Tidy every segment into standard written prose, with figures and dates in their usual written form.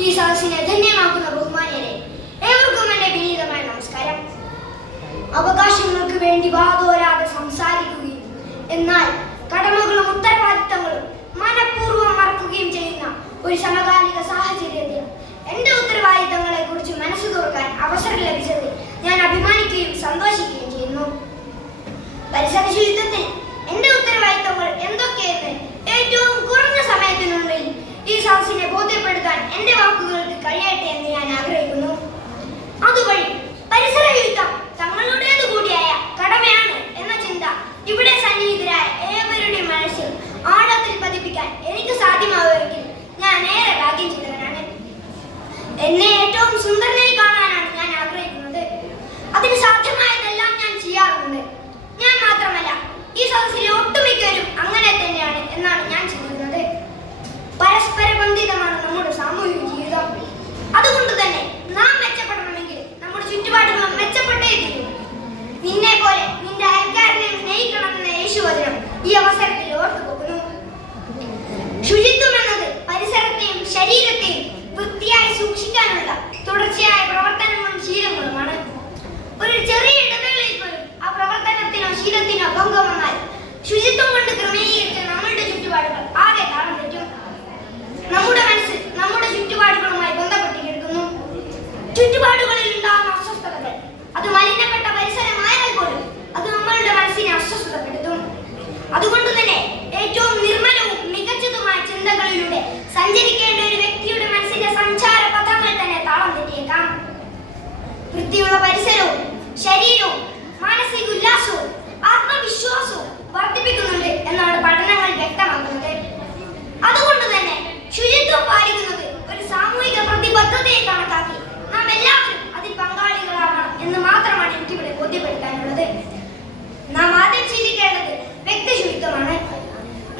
ഈ സദസ്സിനെ ധന്യമാക്കുന്ന ബഹുമാന്യരെ, ഏവർക്കും എന്റെ വിനീതമായ നമസ്കാരം. അവകാശങ്ങൾക്ക് വേണ്ടി വാതോരാതെ സംസാരിക്കുകയും എന്നാൽ കടമകളും ഉത്തരവാദിത്തങ്ങളും മനഃപൂർവ്വം മറക്കുകയും ചെയ്യുന്ന ഒരു സമകാലിക സാഹചര്യത്തിൽ എന്റെ ഉത്തരവാദിത്തങ്ങളെ കുറിച്ച് മനസ്സ് തുറക്കാൻ അവസരം ലഭിച്ചതിൽ ഞാൻ അഭിമാനിക്കുകയും സന്തോഷിക്കുകയും ചെയ്യുന്നു. പരിസര ശുചിത്വത്തിൽ എന്റെ ഉത്തരവാദിത്തങ്ങൾ എന്തൊക്കെയെന്ന് ഏറ്റവും കുറഞ്ഞ സമയത്തിനുള്ളിൽ ഈ സദസ്സിനെ ബോധ്യപ്പെടുത്താൻ എന്റെ വാക്കുകൾക്ക് കഴിയട്ടെ എന്ന് ഞാൻ ആഗ്രഹിക്കുന്നു. അതുവഴി പരിസര ശുചിത്വം തങ്ങളുടേതു കൂടിയായ കടമയാണ് എന്ന ചിന്ത ഇവിടെ സന്നിഹിതരായ ഏവരുടെയും മനസ്സിൽ ആഴത്തിൽ പതിപ്പിക്കാൻ എനിക്ക് സാധ്യമാവുമെങ്കിൽ ഞാൻ ഏറെ ഭാഗ്യം ചെയ്തവനാണ്. എന്നെ ഏറ്റവും സുന്ദരനായി കാണാനാണ് ഞാൻ ആഗ്രഹിക്കുന്നത്. അതിന് സാധ്യമായതെല്ലാം ഞാൻ ചെയ്യാറുണ്ട്. ഞാൻ മാത്രമല്ല, ഈ സദസ്സിലെ ഒട്ടുമിക്കവരും അങ്ങനെ തന്നെയാണ് എന്നാണ് ഞാൻ ചിന്തിക്കുന്നത്. പരസ്പര ബന്ധിതമാണ് നമ്മുടെ സാമൂഹിക ജീവിതം. അതുകൊണ്ട് തന്നെ നാം മെച്ചപ്പെടണമെങ്കിൽ നമ്മുടെ ചുറ്റുപാടുകളും മെച്ചപ്പെട്ടേ തീരും. നിന്നെ പോലെ നിന്റെ അയൽക്കാരനെ സ്നേഹിക്കണമെന്ന യേശുവചനം ഈ അവസരത്തിൽ ഓർത്തുപോകുന്നു. ശുചിത്വം എന്നത് പരിസരത്തെയും ശരീരത്തെയും വൃത്തിയായി സൂക്ഷിക്കാനുള്ള തുടർച്ചയായ പ്രവർത്തനങ്ങളും ശീലങ്ങളുമാണ്. ഒരു ചെറിയ ഇടവേളയിൽ പോലും ആ പ്രവർത്തനത്തിനോ ശീലത്തിനോ ഭംഗം വന്നാൽ ശുചിത്വം കൊണ്ട് ക്രമീകരിച്ച നമ്മളുടെ ചുറ്റുപാടുകൾ ആകെ താളം തെറ്റും. നമ്മുടെ മനസ്സ് നമ്മുടെ ചുറ്റുപാടുകളുമായി ബന്ധപ്പെട്ട് കിടക്കുന്നു. ചുറ്റുപാടുകളിൽ ഉണ്ടാകുന്ന അസ്വസ്ഥതകൾ അത് മലിനപ്പെട്ട പരിസരമായാൽ പോലും അത് നമ്മളുടെ മനസ്സിനെ അസ്വസ്ഥപ്പെടുത്തും. അതുകൊണ്ട് തന്നെ ഏറ്റവും നിർമ്മലവും മികച്ചതുമായ ചിന്തകളിലൂടെ സഞ്ചരിക്കേണ്ട ഒരു വ്യക്തിയുടെ മനസ്സിന്റെ സഞ്ചാര പഥങ്ങൾ തന്നെ താളം തെറ്റിയേക്കാം. വൃത്തിയുള്ള പരിസരവും ശരീരവും മാനസിക ഉല്ലാസവും ആത്മവിശ്വാസവും വർദ്ധിപ്പിക്കുന്നുണ്ട് എന്നാണ് പഠനങ്ങൾ വ്യക്തമാക്കുന്നത്. അതുകൊണ്ട് തന്നെ ശുചിത്വം പാലിക്കുന്നത് ഒരു സാമൂഹിക പ്രതിബദ്ധതയെ കണക്കാക്കി നാം എല്ലാവരും അതിൽ പങ്കാളികളാവണം എന്ന് മാത്രമാണ് എനിക്കിവിടെ ബോധ്യപ്പെടുത്താനുള്ളത്. നാം ആദ്യം ചിന്തിക്കേണ്ടത് വ്യക്തി ശുചിത്വമാണ്.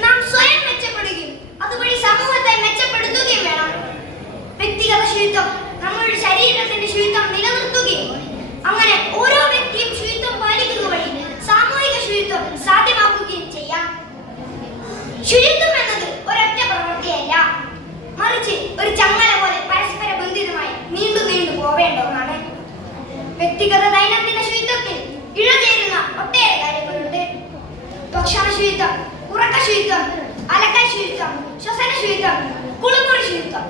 നാം സ്വയം മെച്ചപ്പെടുകയും അതുവഴി സമൂഹത്തെ മെച്ചപ്പെടുത്തുകയും വേണം. വ്യക്തിഗത ശുചിത്വം നമ്മളുടെ ശരീരത്തിന്റെ ശുചിത്വം നിലനിർത്തുകയും അങ്ങനെ ഓരോ വ്യക്തിയും ശുചിത്വം പാലിക്കുക വഴി സാമൂഹിക ശുചിത്വം സാധ്യമാക്കുകയും ചെയ്യാം. ശുചിത്വം എന്നത് ഒരൊറ്റ പ്രവൃത്തിയല്ല, മറിച്ച് ഒരു ചങ്ങല പോലെ പരസ്പര ബന്ധിതമായി നീണ്ടു പോവേണ്ട ഒന്നാണ്. വ്യക്തിഗത ദൈനംദിന ശുചിത്വത്തിൽ ഇഴചേരുന്ന ഒട്ടേറെ കാര്യങ്ങളുണ്ട്. ഭക്ഷണ ശുചിത്വം, ഉറക്ക ശുചിത്വം, അലക്കൽ ശുചിത്വം, ശ്വസന ശുചിത്വം, കുളിമുറി ശുചിത്വം